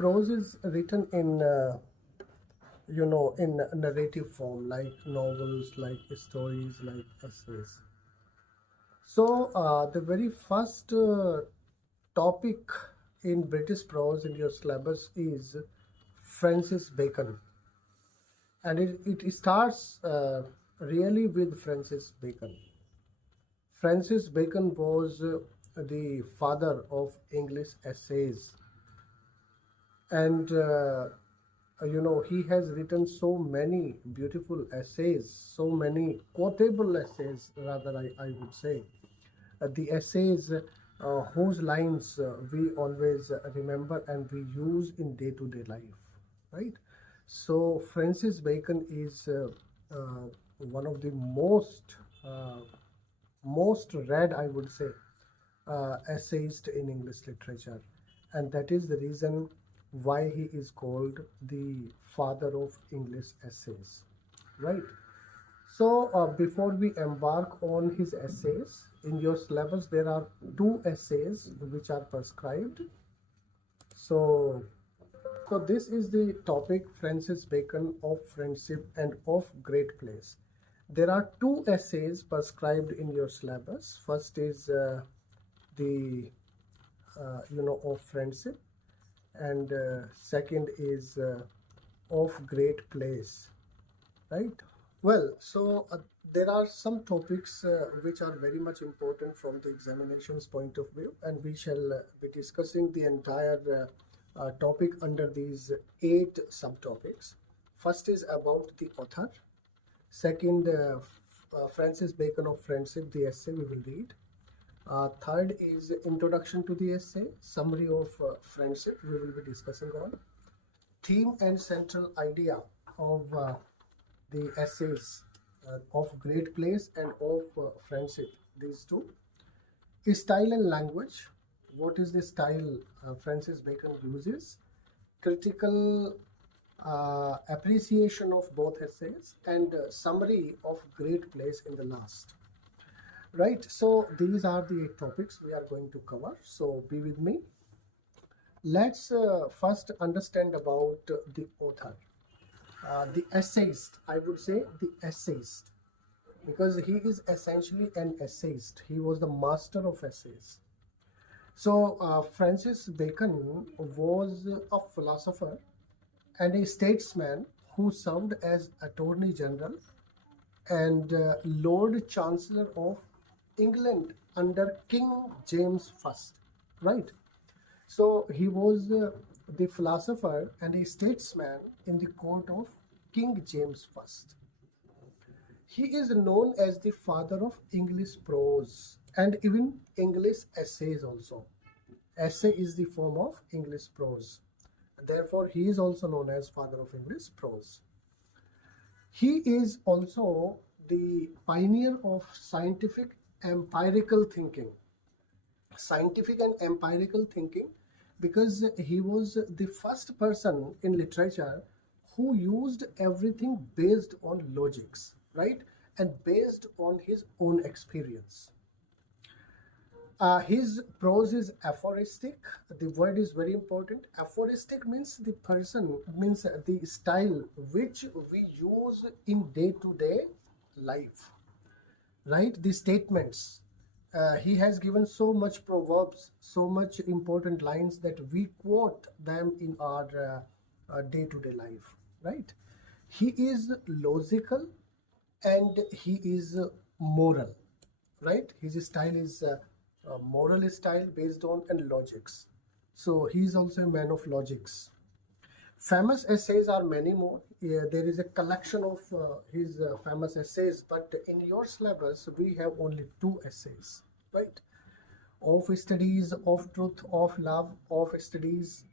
Prose is written in in narrative form, like novels, like stories, like essays. So the very first topic in British prose in your syllabus is Francis Bacon, and it starts really with Francis Bacon. Francis Bacon was the father of English essays, and he has written so many beautiful essays, so many quotable essays, rather, I would say. The essays whose lines we always remember and we use in day to day life, right? So, Francis Bacon is one of the most read, I would say, essayist in English literature, and that is the reason why he is called the father of English essays, right? So, before we embark on his essays, in your syllabus there are two essays which are prescribed. So, this is the topic Francis Bacon of friendship and of great place. There are two essays prescribed in your syllabus. First is the of friendship, and second is of great place, right? Well, so there are some topics which are very much important from the examination's point of view, and we shall be discussing the entire topic under these 8 subtopics. First is about the author. Second, Francis Bacon of Friendship, the essay we will read. Third is introduction to the essay, summary of friendship we will be discussing on. Theme and central idea of the essays of great place and of friendship, these two. Style and language, what is the style Francis Bacon uses. Critical appreciation of both essays, and summary of great place in the last. Right, so these are the 8 topics we are going to cover, so be with me. Let's first understand about the author. The essayist, I would say the essayist, because he is essentially an essayist. He was the master of essays. So Francis Bacon was a philosopher and a statesman who served as Attorney General and Lord Chancellor of England under King James I, right? So he was the philosopher and a statesman in the court of King James I. He is known as the father of English prose and even English essays also. Essay is the form of English prose. Therefore, he is also known as father of English prose. He is also the pioneer of scientific empirical thinking. Scientific and empirical thinking, because he was the first person in literature who used everything based on logics, right? And based on his own experience. His prose is aphoristic. The word is very important. Aphoristic means the style which we use in day-to-day life, right? The statements. He has given so much proverbs, so much important lines that we quote them in our day-to-day life, right? He is logical and he is moral, right? His style is moral style based on and logics. So he is also a man of logics. Famous essays are many more. There is a collection of his famous essays, but in your syllabus we have only 2 essays, right? Of studies, of truth, of love, of studies,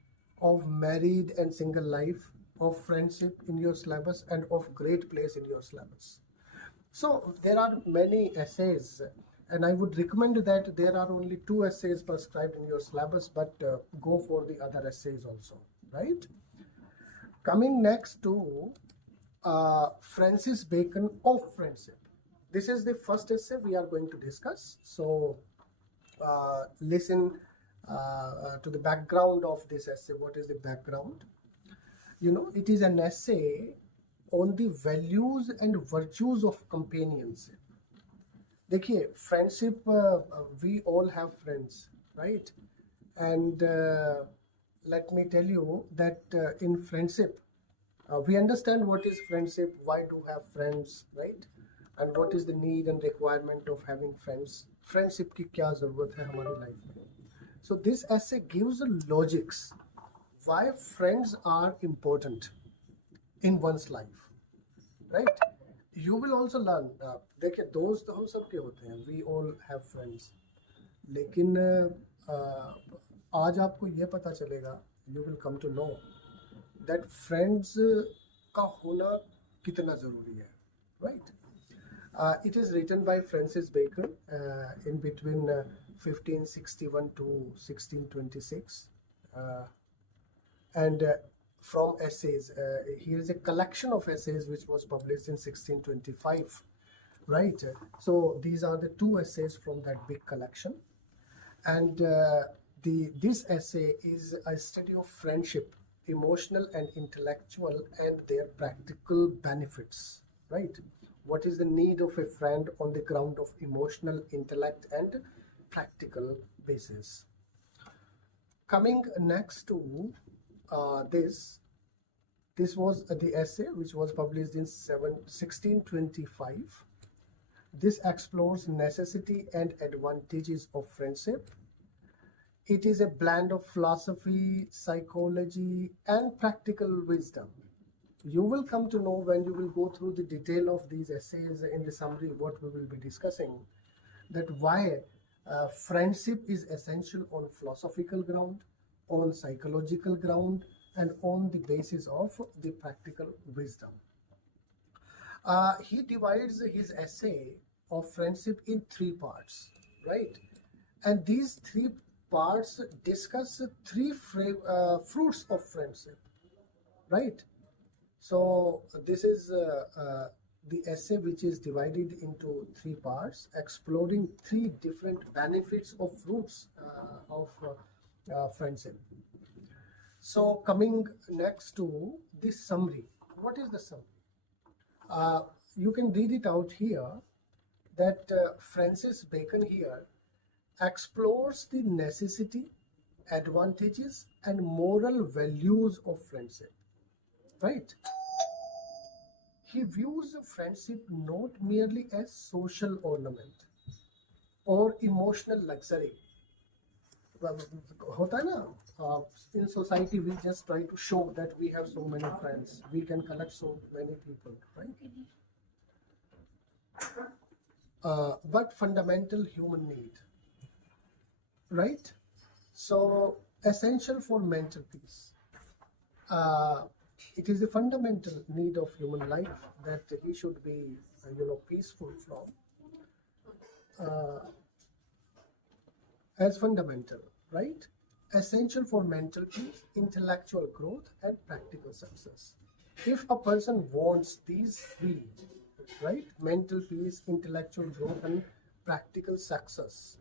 of married and single life, of friendship in your syllabus, and of great place in your syllabus. So there are many essays, and I would recommend that there are only 2 essays prescribed in your syllabus, but go for the other essays also, right? Coming next to Francis Bacon of Friendship. This is the first essay we are going to discuss. So listen to the background of this essay. What is the background? It is an essay on the values and virtues of companionship. देखिए, friendship, we all have friends, right? And let me tell you that in friendship, we understand what is friendship, why to have friends, right? And what is the need and requirement of having friends. Friendship की क्या ज़रूरत है हमारी life में. So this essay gives logics why friends are important in one's life, right? You will also learn. देखिए, दोस्त हम सब के होते हैं, we all have friends. लेकिन आज आपको ये पता चलेगा, you will come to know that friends का होना कितना ज़रूरी है, right? It is written by Francis Bacon in between 1561 to 1626, and from essays. Here is a collection of essays which was published in 1625, right? So these are the two essays from that big collection, and this essay is a study of friendship, emotional and intellectual, and their practical benefits, right? What is the need of a friend on the ground of emotional, intellect, and practical basis. Coming next to this was the essay which was published in 1625. This explores necessity and advantages of friendship. It is a blend of philosophy, psychology, and practical wisdom. You will come to know when you will go through the detail of these essays in the summary what we will be discussing, that why friendship is essential on philosophical ground, on psychological ground, and on the basis of the practical wisdom. He divides his essay of friendship in three parts, right? And these three parts discuss three fruits of friendship, right? So this is the essay which is divided into three parts, exploring three different benefits of fruits of friendship. So coming next to this summary, what is the summary? You can read it out here that Francis Bacon here explores the necessity, advantages, and moral values of friendship, right? He views friendship not merely as social ornament or emotional luxury. होता है ना, in society we just try to show that we have so many friends, we can collect so many people, right? But fundamental human need, right? So essential for mental peace. It is a fundamental need of human life that he should be, peaceful from, as fundamental, right? Essential for mental peace, intellectual growth, and practical success. If a person wants these three, right, mental peace, intellectual growth, and practical success,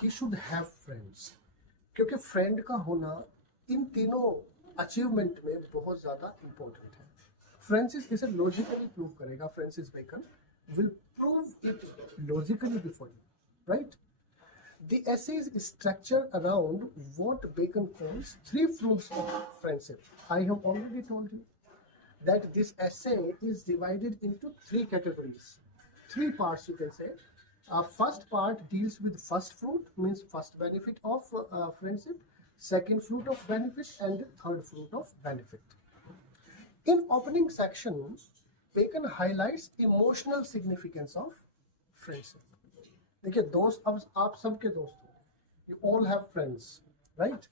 he should have friends. क्योंकि friend का होना इन तीनों achievement में बहुत ज़्यादा important है. Francis इसे logically prove करेगा. Francis Bacon will prove it logically before you, right? The essay is structured around what Bacon calls three fruits of friendship. I have already told you that this essay is divided into three categories, three parts you can say. First part deals with first fruit, means first benefit of friendship, second fruit of benefit, and third fruit of benefit. In opening section, Bacon highlights emotional significance of friendship. देखिए, दोस्त अब आप सबके दोस्त हो, you all have friends, right?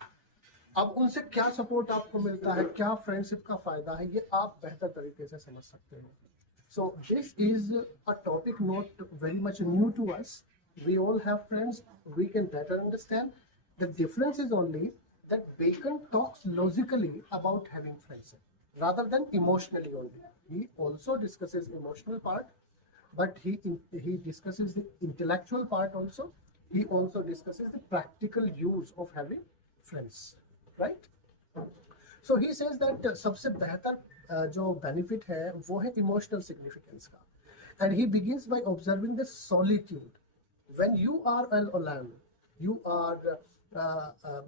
अब उनसे क्या सपोर्ट आपको मिलता है, क्या फ्रेंडशिप का फायदा है, ये आप बेहतर तरीके से समझ सकते हो. So this is a topic not very much new to us. We all have friends. We can better understand. The difference is only that Bacon talks logically about having friendship rather than emotionally only. He also discusses emotional part, but he discusses the intellectual part also. he also discusses the practical use of having friends, right? So he says that सबसे बेहतर जो benefit है वो है emotional significance का, and he begins by observing the solitude. When you are alone, you are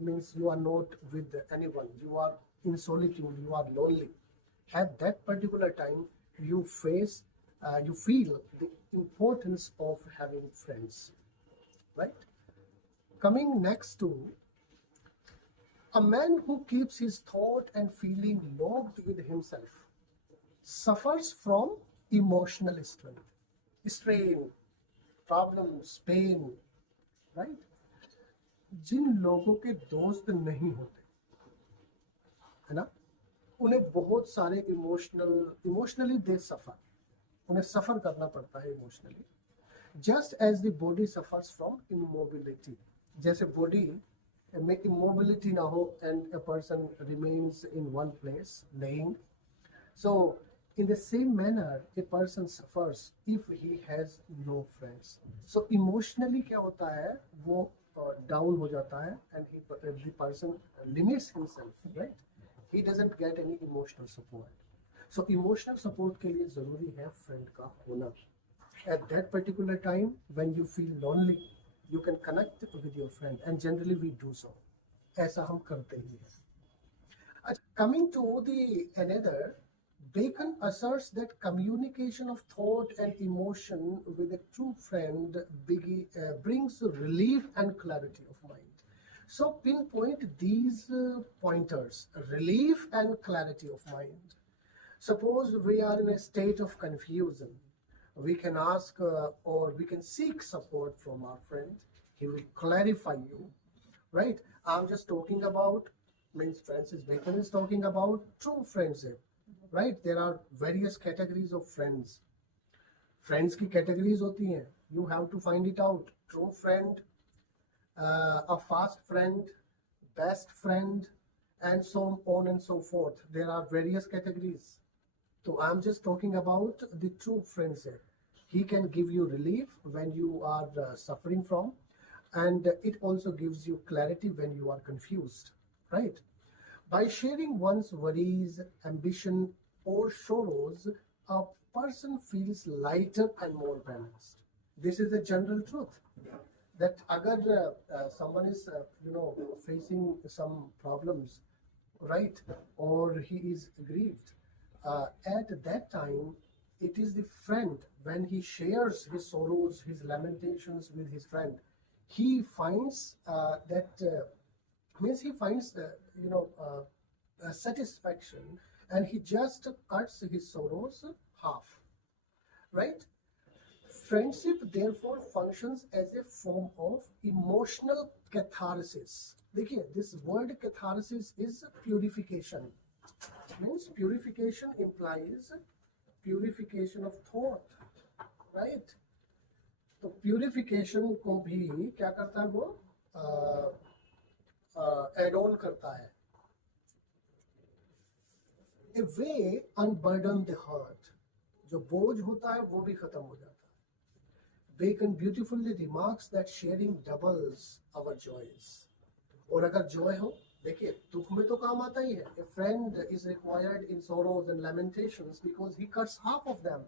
means you are not with anyone, you are in solitude, you are lonely. At that particular time, you feel the importance of having friends, right? Coming next to a man who keeps his thought and feeling locked with himself suffers from emotional strain, problems, pain, right? जिन लोगों के दोस्त नहीं होते, है ना, उन्हें बहुत सारे इमोशनली दे सफर, उन्हें सफर करना पड़ता है emotionally, just as the body suffers from immobility. जैसे बॉडी में इमोबिलिटी ना हो and a person remains in one place laying, so in the same manner a person suffers if he has no friends. So emotionally क्या होता है, वो down हो जाता है, and the person limits himself, right? He doesn't get any emotional support. So emotional support के लिए जरूरी है friend का होना. At that particular time when you feel lonely, you can connect with your friend, and generally we do so. ऐसा हम करते ही हैं. Coming to the another, Bacon asserts that communication of thought and emotion with a true friend brings relief and clarity of mind. So pinpoint these pointers: relief and clarity of mind. Suppose we are in a state of confusion, we can ask or we can seek support from our friend. He will clarify you, right? I'm just talking about, means Francis Bacon is talking about true friendship, right? There are various categories of friends. Friends की categories होती हैं. You have to find it out. True friend, a fast friend, best friend, and so on and so forth. There are various categories. So I'm just talking about the true friendship. He can give you relief when you are suffering from, and it also gives you clarity when you are confused, right? By sharing one's worries, ambition, or sorrows, a person feels lighter and more balanced. This is the general truth. That agar someone is, facing some problems, right, or he is grieved, at that time, it is the friend, when he shares his sorrows, his lamentations with his friend, he finds he finds satisfaction, and he just cuts his sorrows half, right? Friendship therefore functions as a form of emotional catharsis. देखिए, this word catharsis is purification. Means purification implies purification of thought, right? तो purification को भी क्या करता है, वो add on करता है. A way unburden the heart. जो बोझ होता है वो भी खत्म हो जाता है. Bacon beautifully remarks that sharing doubles our joys. और अगर joy हो, देखिए, दुख में तो काम आता ही है. A friend is required in sorrows and lamentations because he cuts half of them,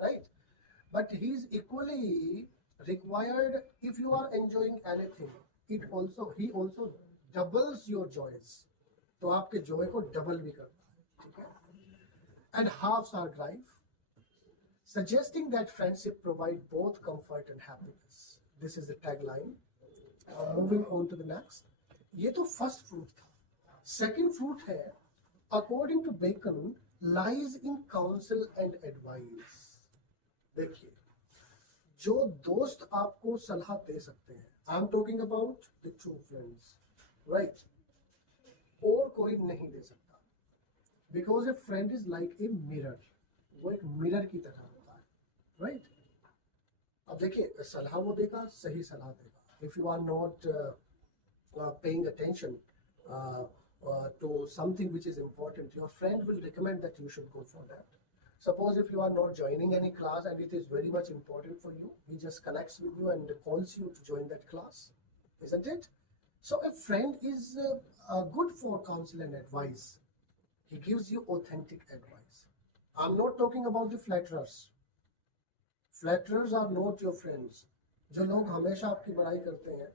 right? But he is equally required if you are enjoying anything. He also doubles your joys. तो आपके joy को double भी करता है, ठीक है? And halves are grief, suggesting that friendship provide both comfort and happiness. This is the tagline. Moving on to the next. ये तो first fruit था. Second fruit है, according to Bacon, lies in counsel and advice. देखिए, जो दोस्त आपको सलाह दे सकते हैं, I am talking about the true friends, right, और कोई नहीं दे सकता. Because A friend is like a mirror. वो एक मिरर की तरह होता है, राइट? अब देखिए, सलाह वो देगा, सही सलाह देगा. If you are not paying attention to something which is important, your friend will recommend that you should go for that. Suppose if you are not joining any class and it is very much important for you, he just connects with you and calls you to join that class, isn't it? So a friend is good for counsel and advice. He gives you authentic advice. I'm not talking about the flatterers. Flatterers are not your friends. जो लोग हमेशा आपकी बड़ाई करते हैं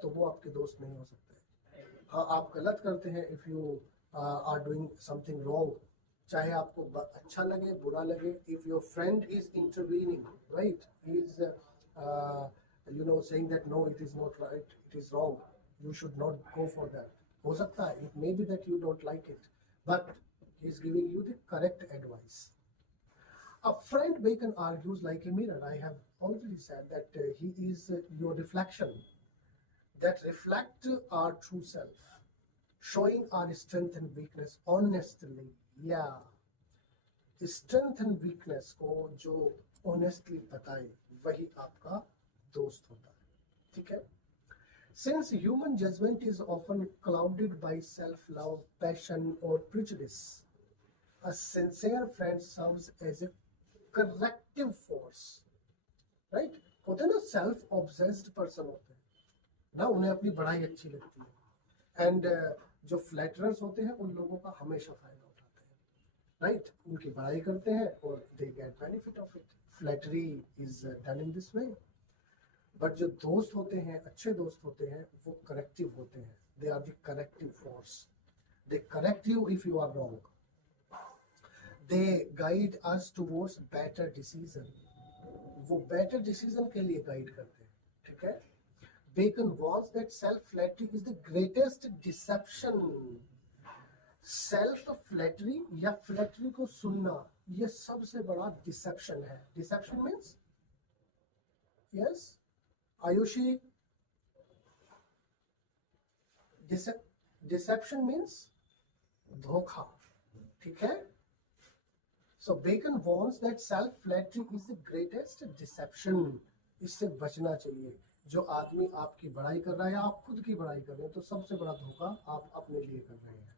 तो वो आपके दोस्त नहीं हो सकते. हाँ, आप गलत करते हैं if you are doing something wrong. चाहे आपको अच्छा लगे बुरा लगे, if your friend is intervening, right, he is saying that no, it is not right, it is wrong, you should not go for that. हो सकता है, it may be that you don't like it, but he is giving you the correct advice. A friend, Bacon argues, like a mirror. I have already said that he is your reflection that reflect our true self, showing our strength and weakness honestly. Yeah, strength and weakness को जो honestly बताए वही आपका दोस्त होता है. ठीक है? Since human judgment is often clouded by self-love, passion or prejudice, a sincere friend serves as a corrective force. Right? होते हैं ना self-obsessed person होते हैं ना, उन्हें अपनी बड़ाई अच्छी लगती है, and जो flatterers होते हैं उन लोगों का हमेशा फायदा उठाते हैं. Right? उनकी बड़ाई करते हैं और they get benefit of it. Flattery is done in this way. But जो दोस्त होते हैं, अच्छे दोस्त होते हैं, वो corrective होते हैं. They are the corrective force. They correct you if you are wrong. They guide us towards better decision. वो better decision के लिए guide करते हैं. ठीक है? Bacon warns that self-flattery is the greatest deception. Self-flattery या flattery को सुनना ये सबसे बड़ा deception है. Deception means, yes, Ayushi, deception means धोखा. ठीक है? So Bacon warns that self-flattery is the greatest deception. इससे बचना चाहिए. जो आदमी आपकी बड़ाई कर रहा है या आप खुद की बड़ाई कर रहे हैं तो सबसे बड़ा धोखा आप अपने लिए कर रहे हैं.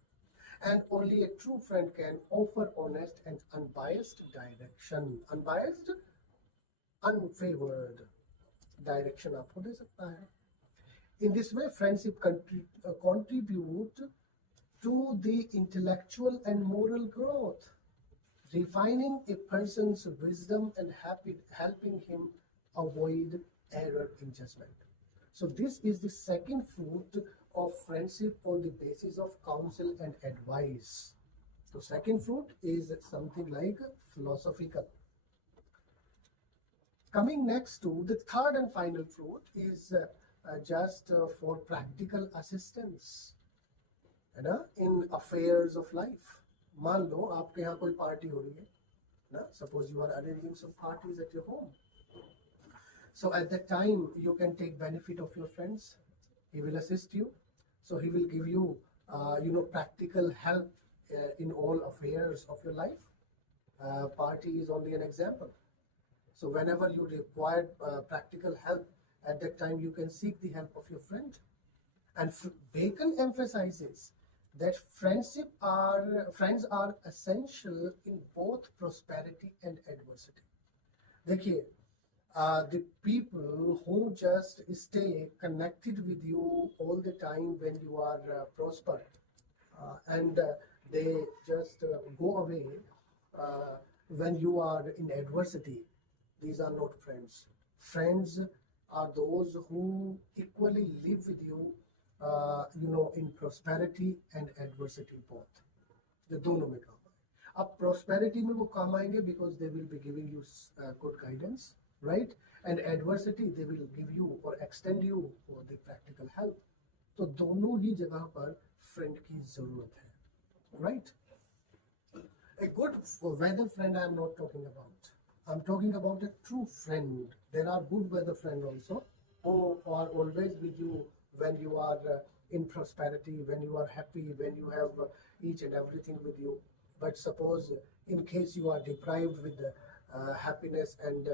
And only a true friend can offer honest and unbiased direction. Unbiased, unfavored direction आपको दे सकता है. In this way, friendship contribute to the intellectual and moral growth, refining a person's wisdom and helping him avoid error in judgment. So this is the second fruit of friendship on the basis of counsel and advice. So second fruit is something like philosophical. Coming next to the third and final fruit is just for practical assistance, है ना, in affairs of life. मान लो आपके यहाँ कोई party हो रही है ना, suppose you are arranging some parties at your home. So at that time you can take benefit of your friends. He will assist you. So he will give you practical help in all affairs of your life. Party is only an example. So whenever you require practical help, at that time you can seek the help of your friend. And Bacon emphasizes that friends are essential in both prosperity and adversity. देखिए, the people who just stay connected with you all the time when you are prosper, and they just go away when you are in adversity, these are not friends. Friends are those who equally live with you, in prosperity and adversity both. जो दोनों में काम आए. अब prosperity में वो काम आएंगे because they will be giving you good guidance, right? And adversity they will give you or extend you for the practical help. तो दोनों ही जगह पर friend की जरूरत है, right? A good weather friend I am not talking about. I'm talking about a true friend. There are good weather friends also who are always with you when you are in prosperity, when you are happy, when you have each and everything with you. But suppose in case you are deprived with happiness and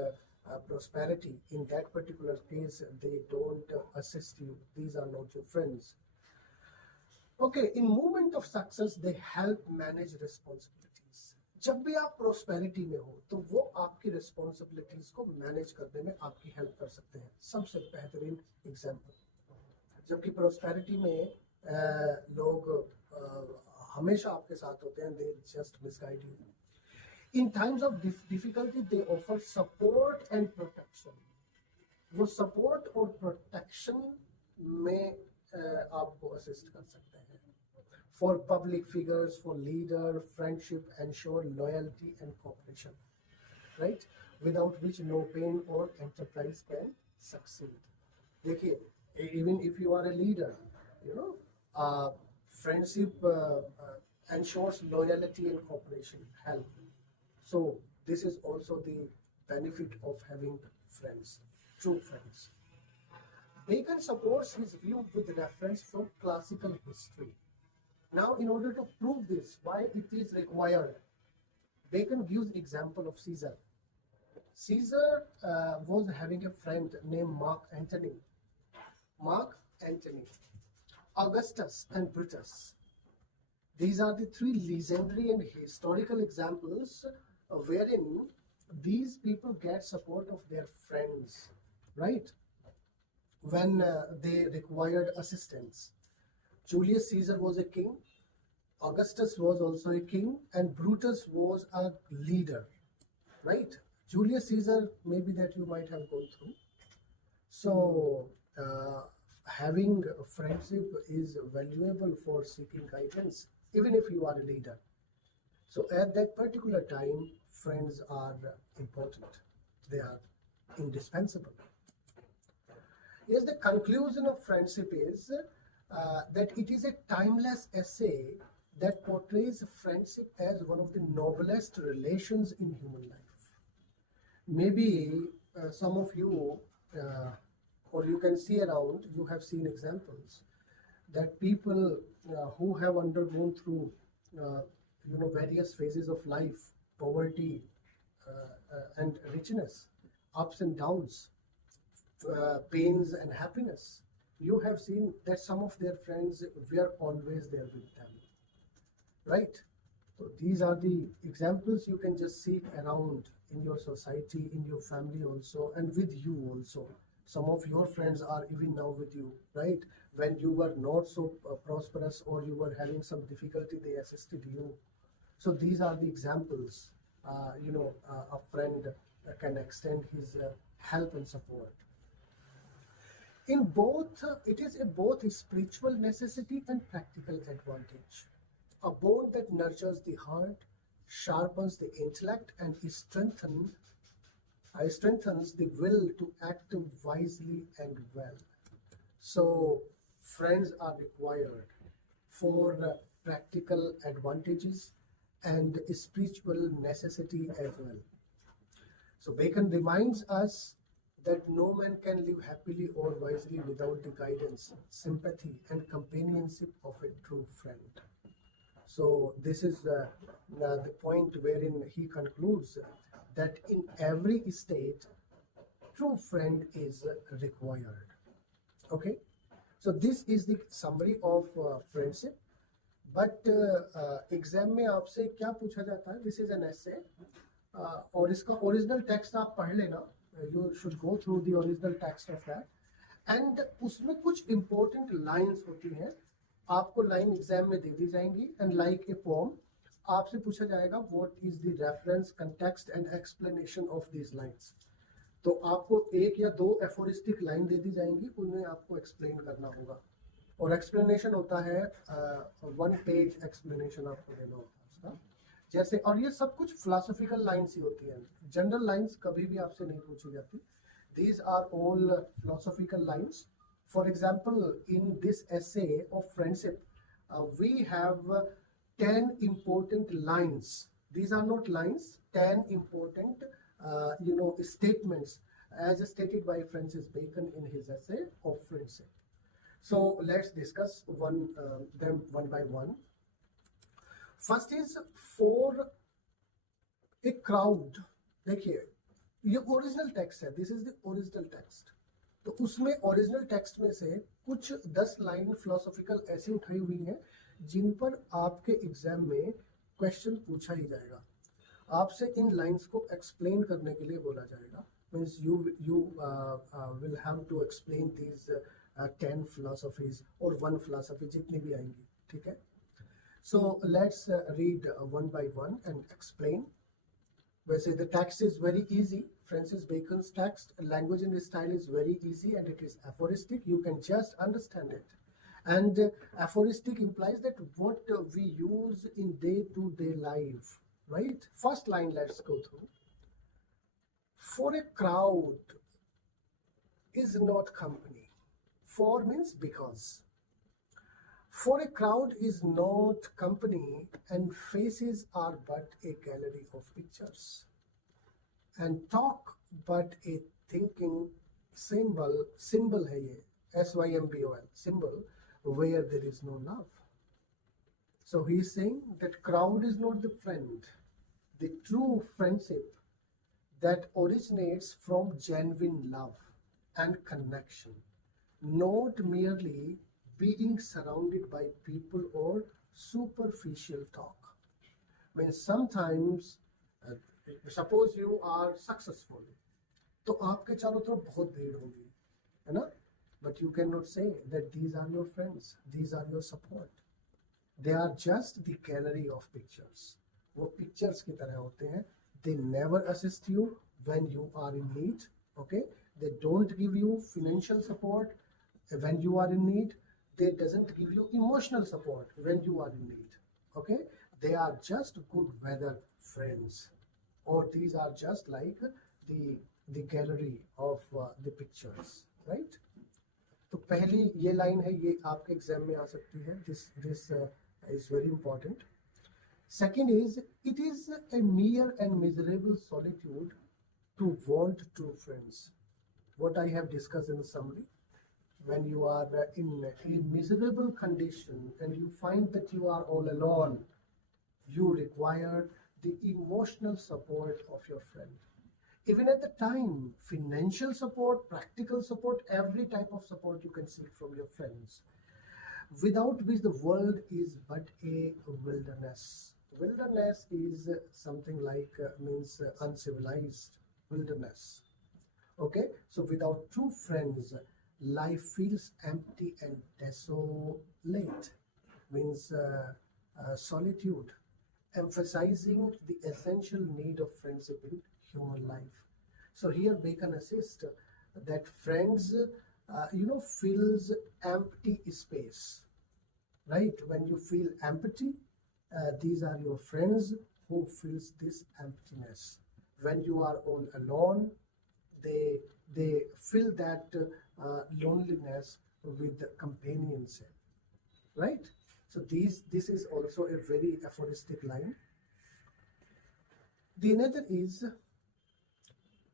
prosperity, in that particular case they don't assist you. These are not your friends. Okay, in moment of success they help manage responsibilities. जब भी आप prosperity में हो तो वो आपकी responsibilities को manage करने में आपकी हेल्प कर सकते हैं। सबसे बेहतरीन एग्जाम्पल, जबकि प्रोस्पेरिटी में लोग हमेशा आपके साथ होते हैं, they just misguide you. In times of difficulty they offer support and protection. वो सपोर्ट और प्रोटेक्शन में आपको असिस्ट कर सकते हैं। For public figures, for leader, friendship ensure loyalty and cooperation, right, without which no pain or enterprise can succeed. देखिए, even if you are a leader, you know, friendship ensures loyalty and cooperation, help. So this is also the benefit of having friends, true friends. Bacon supports his view with reference from classical history. Now, in order to prove this, why it is required, Bacon gives example of Caesar. Caesar was having a friend named Mark Antony. Mark Antony, Augustus, and Brutus. These are the three legendary and historical examples wherein these people get support of their friends, right? When they required assistance. Julius Caesar was a king, Augustus was also a king, and Brutus was a leader, right? Julius Caesar, maybe that you might have gone through. So, having a friendship is valuable for seeking guidance, even if you are a leader. So at that particular time, friends are important. They are indispensable. Yes, the conclusion of friendship is that it is a timeless essay that portrays friendship as one of the noblest relations in human life. Maybe some of you or you can see around, you have seen examples that people who have undergone through various phases of life, poverty and richness, ups and downs, pains and happiness, you have seen that some of their friends were always there with them, right? So these are the examples you can just see around in your society, in your family also, and with you also. Some of your friends are even now with you, right? When you were not so prosperous or you were having some difficulty, they assisted you. So these are the examples. A friend can extend his help and support. In both, it is both a spiritual necessity and practical advantage. A bond that nurtures the heart, sharpens the intellect, and strengthens the will to act wisely and well. So friends are required for practical advantages and spiritual necessity as well. So Bacon reminds us that no man can live happily or wisely without the guidance, sympathy, and companionship of a true friend. So this is the point wherein he concludes that in every state, true friend is required. Okay, so this is the summary of friendship. But exam में आपसे क्या पूछा जाता है? This is an essay, और इसका original text आप पढ़ लेना. You should go through the original text of that. And उसमें कुछ important lines होती हैं. आपको लाइन एग्जाम में दे दी जाएंगी. And like a poem, आपसे पूछा जाएगा what is the reference, context and explanation of these lines. तो आपको एक या दो एफोरिस्टिक लाइन दे दी जाएंगी, उन्हें आपको एक्सप्लेन करना होगा. और एक्सप्लेनेशन होता है 1 पेज एक्सप्लेनेशन आपको देना होता है उसका. जैसे, और ये सब कुछ फिलोसॉफिकल लाइन्स ही होती हैं. जनरल लाइन्स कभी भी आपसे नहीं पूछी जाती. These are all philosophical lines. For example, in this essay of friendship, we have 10 important lines. These are not lines, 10 important statements as stated by Francis Bacon in his essay of friendship. So let's discuss them one by one. First is for a crowd. देखिए, ये original text है. This is the original text. तो उसमें original text में से कुछ 10 line philosophical ऐसी उठाई हुई हैं जिन पर आपके एग्जाम में क्वेश्चन पूछा ही जाएगा. आपसे इन लाइंस को एक्सप्लेन करने के लिए बोला जाएगा. Means you will have to explain these 10 philosophies or one philosophy जितनी भी आएंगी. ठीक है. So let's read one by one and explain. वैसे the text is very easy. Francis Bacon's text, language and style is very easy and it is aphoristic. You can just understand it. And aphoristic implies that what we use in day-to-day life, right? First line, let's go through. For a crowd is not company. For means because. For a crowd is not company, and faces are but a gallery of pictures, and talk but a thinking symbol है ये, symbol, symbol where there is no love. So he is saying that crowd is not the friend. The true friendship that originates from genuine love and connection, not merely being surrounded by people or superficial talk. Means sometimes, suppose you are successful, तो आपके चारों तरफ बहुत भीड़ होगी, है ना? But you cannot say that these are your friends, these are your support. They are just the gallery of pictures. वो pictures की तरह होते हैं. They never assist you when you are in need. Okay? They don't give you financial support when you are in need. They doesn't give you emotional support when you are in need. Okay? They are just good weather friends. Or these are just like the gallery of the pictures. Right? तो पहली ये line है, ये आपके exam में आ सकती है. This is very important. Second is, it is a mere and miserable solitude to want true friends. What I have discussed in the summary. When you are in a miserable condition and you find that you are all alone, you require the emotional support of your friend. Even at the time, financial support, practical support, every type of support you can seek from your friends, without which the world is but a wilderness. Wilderness is something like means uncivilized wilderness. Okay, so without true friends, life feels empty and desolate. Means solitude, emphasizing the essential need of friendship in human life. So here Bacon assists that friends, fills empty space. Right? When you feel empty, these are your friends who fills this emptiness. When you are all alone, they fill that loneliness with companionship. Right? So this is also a very aphoristic line. The another is,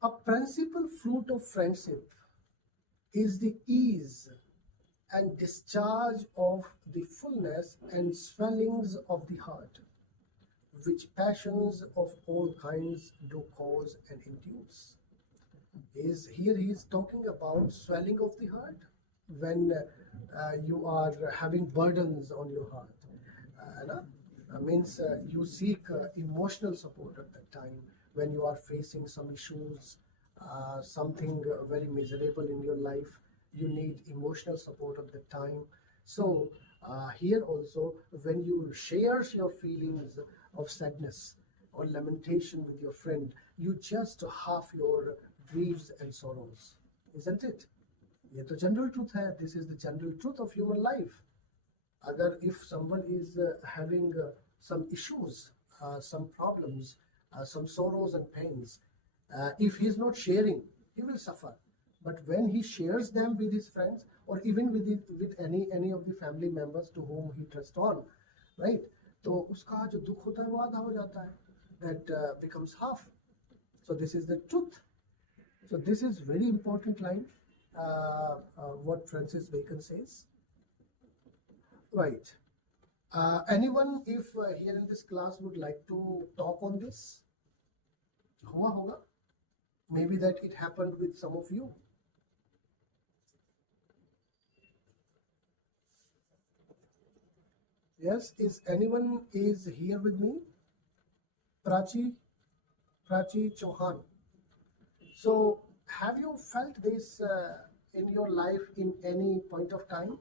a principal fruit of friendship is the ease and discharge of the fullness and swellings of the heart, which passions of all kinds do cause and induce. Here he is talking about swelling of the heart when you are having burdens on your heart. Means you seek emotional support at that time when you are facing some issues, something very miserable in your life. You need emotional support at the time. So here also, when you share your feelings of sadness or lamentation with your friend, you just half your griefs and sorrows, isn't it? ये तो general truth है. This is the general truth of human life. Agar if someone is having some issues, some problems, some sorrows and pains, if he is not sharing, he will suffer. But when he shares them with his friends or even with any of the family members to whom he trusts on, right? तो उसका जो दुख होता है वो आधा हो जाता है. That becomes half. So this is the truth. So this is very important line. What Francis Bacon says. Right. Anyone, if here in this class would like to talk on this? हुआ होगा. Maybe that it happened with some of you. Yes, is anyone is here with me? Prachi, Prachi Chauhan. So, have you felt this in your life in any point of time?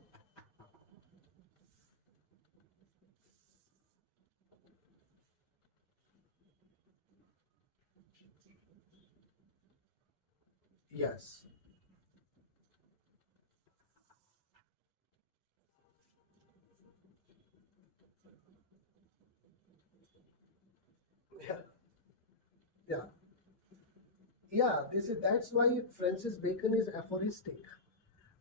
Yes. Yeah. Yeah. Yeah. That's why Francis Bacon is aphoristic,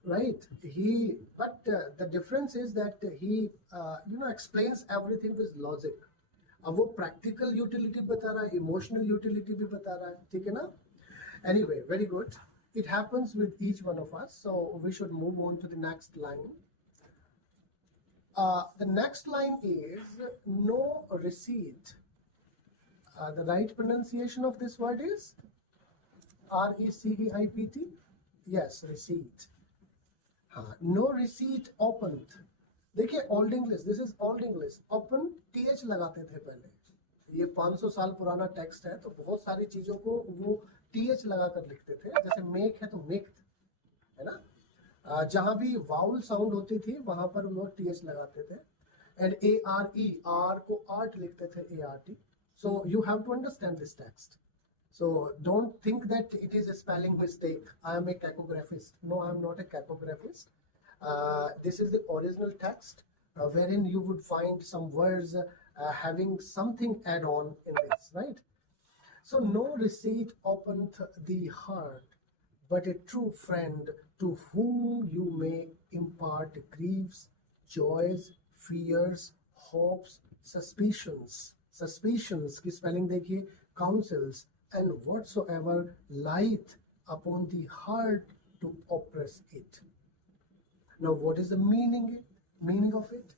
right? The difference is that he explains everything with logic. अब वो practical utility बता रहा है, emotional utility भी बता रहा है, ठीक है ना? Anyway, very good. It happens with each one of us, so we should move on to the next line. The next line is no receipt. The right pronunciation of this word is RECEIPT. Yes, receipt. No receipt opened. देखिए old English, this is old English. Open TH लगाते थे पहले. ये 500 साल पुराना text है, तो बहुत सारी चीजों को वो टीएच लगाकर लिखते थे. जैसे मेक है तो मेक, है ना. जहां भी वाउल साउंड होती थी वहां पर वो टीएच लगाते थे. एंड ARE, आर को आर्ट लिखते थे, ART. So you have to understand this text. So don't think that it is a spelling mistake. I am a cacographist. No, I am not a cacographist. This is the original text wherein you would find some words having something add on in this, right? So no receipt openeth the heart, but a true friend to whom you may impart griefs, joys, fears, hopes, suspicions. Suspicions की spelling देखिए, counsels, and whatsoever lieth upon the heart to oppress it. Now, what is the meaning of it?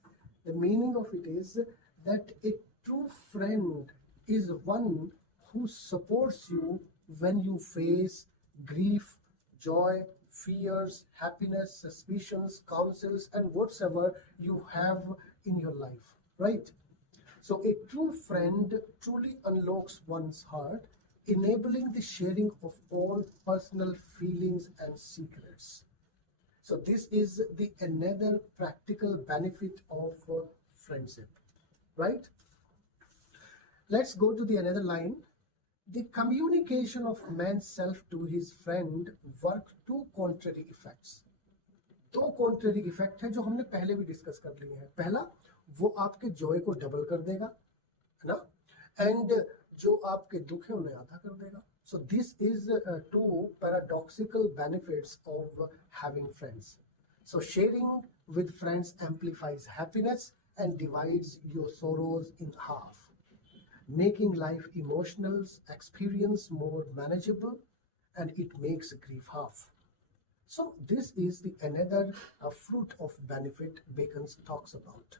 The meaning of it is that a true friend is one who supports you when you face grief, joy, fears, happiness, suspicions, counsels, and whatsoever you have in your life, right? So a true friend truly unlocks one's heart, enabling the sharing of all personal feelings and secrets. So this is the another practical benefit of friendship, right? Let's go to the another line. The communication of man's self to his friend work two contrary effects. दो contrary effect है जो हमने पहले भी discuss कर लिए हैं. पहला, वो आपके जॉय को डबल कर देगा, है ना, एंड जो आपके दुख है उन्हें आधा कर देगा. So this is two paradoxical benefits of having friends. So sharing with friends amplifies happiness and divides your sorrows in half, making life emotional experience more manageable, and it makes grief half. So this is the another fruit of benefit Bacon talks about.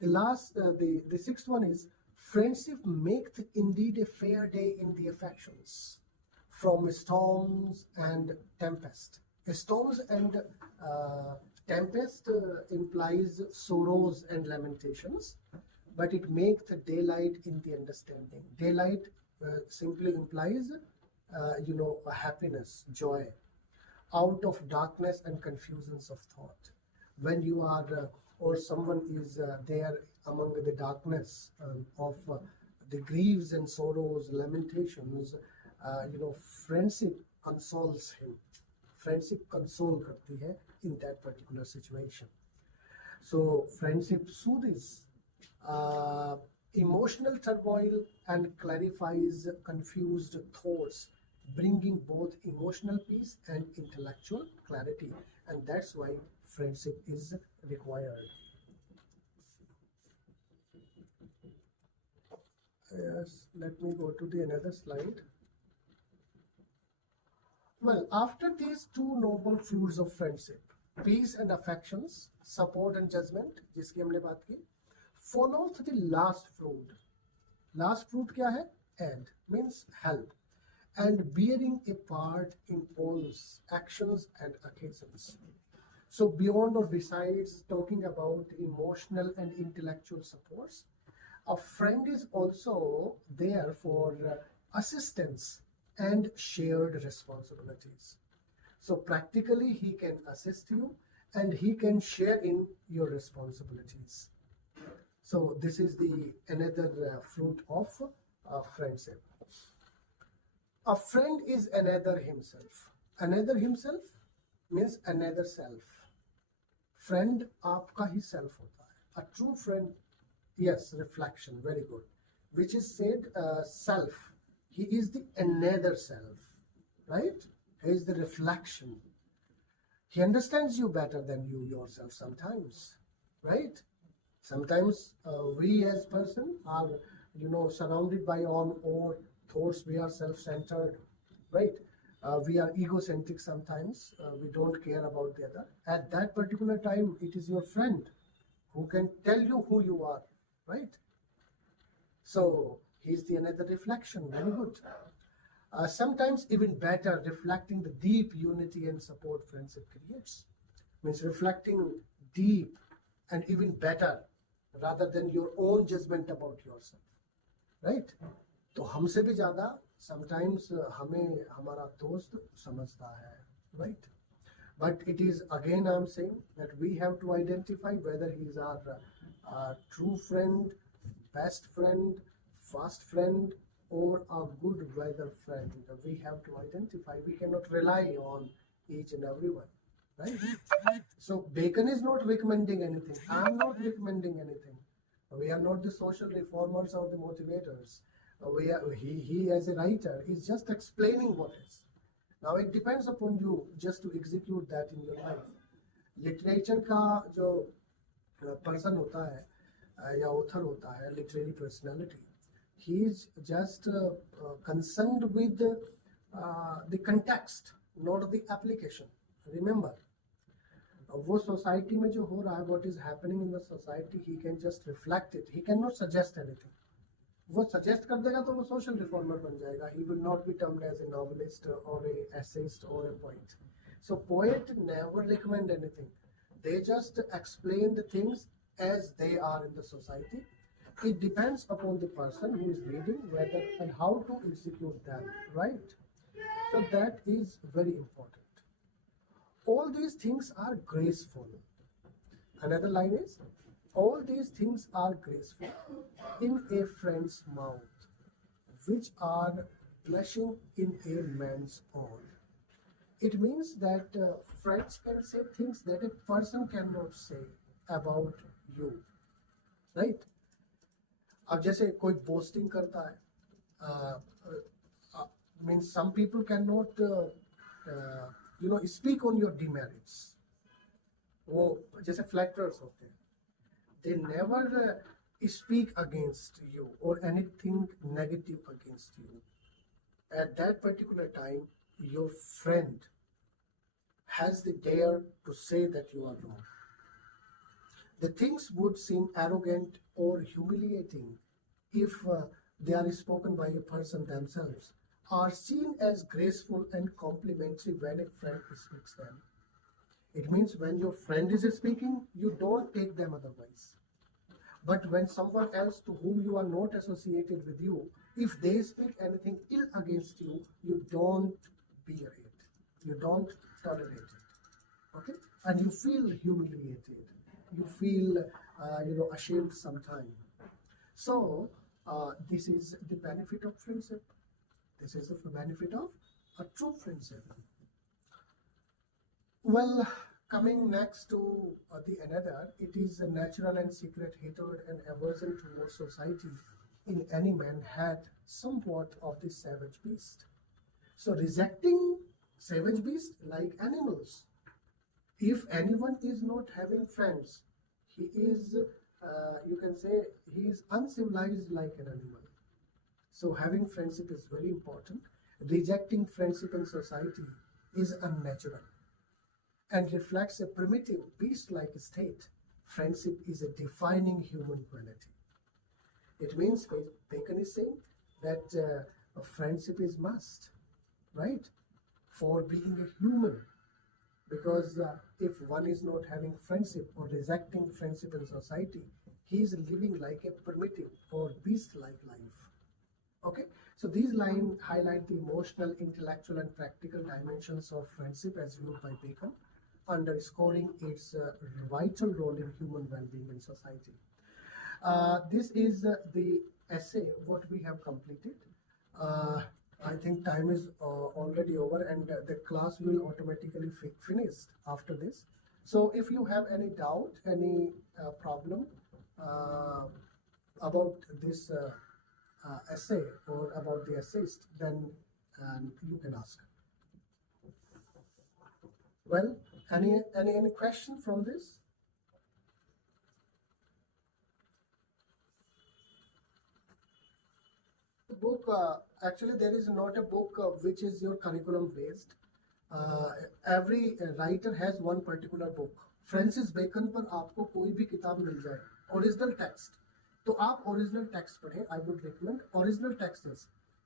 The sixth one is friendship maketh indeed a fair day in the affections, from storms and tempest. Storms and tempest implies sorrows and lamentations, but it maketh daylight in the understanding. Daylight simply implies, a happiness, joy, out of darkness and confusions of thought. When you are or someone is there among the darkness of the griefs and sorrows, lamentations, friendship consoles him. Friendship console करती है in that particular situation. So friendship soothes emotional turmoil and clarifies confused thoughts, bringing both emotional peace and intellectual clarity. And that's why friendship is required. Yes, let me go to the another slide. Well, after these two noble fruits of friendship, peace and affections, support and judgment, जिसकी हमने बात की, follows the last fruit. Last fruit क्या है? Aid, means help, and bearing a part in all actions and occasions. So beyond or besides talking about emotional and intellectual supports, a friend is also there for assistance, and shared responsibilities. So practically, he can assist you and he can share in your responsibilities. So this is the another fruit of friendship. A friend is another himself. Another himself means another self. Friend आपका ही self होता है. A true friend, yes, reflection, very good. Which is said self. He is the another self, right? He is the reflection. He understands you better than you yourself sometimes, right? Sometimes we as person are, surrounded by our thoughts. We are self-centered, right? We are egocentric sometimes. We don't care about the other. At that particular time, it is your friend who can tell you who you are, right? So he's the another reflection. Very good. Sometimes even better, reflecting the deep unity and support friendship creates. Means reflecting deep and even better rather than your own judgment about yourself, right? तो हमसे भी ज़्यादा sometimes हमें हमारा दोस्त समझता है, right? But it is again I'm saying that we have to identify whether he is our true friend, best friend, fast friend, or a good weather friend. We have to identify. We cannot rely on each and everyone, right? So Bacon is not recommending anything. I'm not recommending anything. We are not the social reformers or the motivators. He as a writer is just explaining what is. Now it depends upon you just to execute that in your life. Literature का जो person होता है या author होता है, literary personality, he is just concerned with the context, not the application. Remember, वो society में जो हो रहा है, what is happening in the society, he can just reflect it. He cannot suggest anything. वो suggest कर देगा तो वो social reformer बन जाएगा. He will not be termed as a novelist or a essayist or a poet. So poet never recommend anything. They just explain the things as they are in the society. It depends upon the person who is reading whether and how to execute them, right? So that is very important. All these things are graceful. Another line is, all these things are graceful in a friend's mouth, which are blushing in a man's own. It means that friends can say things that a person cannot say about you, right? अब जैसे कोई boasting करता है, means some people cannot speak on your demerits. वो जैसे flatterers होते हैं, they never speak against you or anything negative against you. At that particular time, your friend has the dare to say that you are wrong. The things would seem arrogant or humiliating if they are spoken by a person themselves, are seen as graceful and complimentary when a friend speaks them. It means when your friend is speaking, you don't take them otherwise. But when someone else to whom you are not associated with you, if they speak anything ill against you, you don't bear it. You don't tolerate it. Okay? And you feel humiliated. You feel, ashamed sometimes. So, this is the benefit of friendship. This is the benefit of a true friendship. Well, coming next to the another, it is a natural and secret hatred and aversion towards society in any man had somewhat of the savage beast. So rejecting savage beast like animals. If anyone is not having friends, he is, you can say, he is uncivilized like an animal. So having friendship is very important. Rejecting friendship in society is unnatural and reflects a primitive beast-like state. Friendship is a defining human quality. It means Bacon is saying that a friendship is must, right, for being a human. Because if one is not having friendship or rejecting friendship in society, he is living like a primitive or beast-like life. Okay, So these lines highlight the emotional, intellectual, and practical dimensions of friendship as viewed by Bacon, underscoring its vital role in human well-being and society. This is the essay what we have completed. I think time is already over, and the class will automatically finish after this. So if you have any doubt, any problem about this essay or about the essayist, then you can ask. Well, any question from this? The book, actually there is not a book which is your curriculum based. Every writer has one particular book. Francis Bacon पर आपको कोई भी किताब मिल जाए, original text, तो आप original text पढ़ें. I would recommend original text.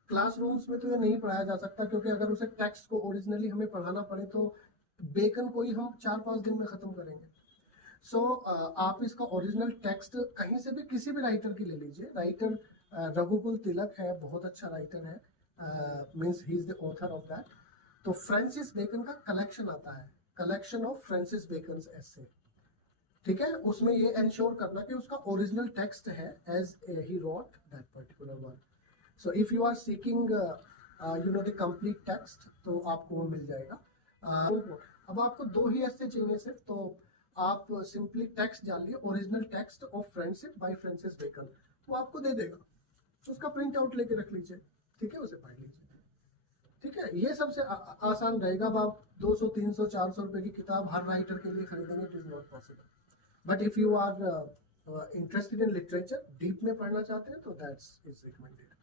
Classrooms में तो ये नहीं पढ़ाया जा सकता, क्योंकि अगर उसे टेक्स्ट को ओरिजिनली हमें पढ़ाना पड़े तो बेकन को ही हम 4-5 दिन में ख़त्म करेंगे. सो आप इसका ओरिजिनल टेक्स्ट कहीं से भी किसी भी राइटर की ले लीजिए. राइटर रघुकुल तिलक है, बहुत अच्छा राइटर है, means he is the author of that. तो फ्रांसिस बेकन का कलेक्शन आता है, collection of Francis Bacon essay, ठीक है. उसमें ये एंश्योर करना कि उसका ओरिजिनल टेक्स्ट है as he wrote that particular one. So if you are seeking you know the complete text, तो आपको वो मिल जाएगा. अब आपको 2 ही ऐसे चाहिए सिर्फ, तो आप सिंपली टेक्स्ट डालिए, original text of friendship by Francis Bacon, वो आपको दे देगा. तो उसका प्रिंट आउट लेके रख लीजिए, ठीक है, उसे पढ़ लीजिए, ठीक है. ये सबसे आसान रहेगा. अब आप 200, 300, 400 रुपए की किताब हर राइटर के लिए खरीदेंगे, it is not possible. But if you are interested in literature, deep में पढ़ना चाहते हैं, तो दैट्स इज रिकमेंडेड.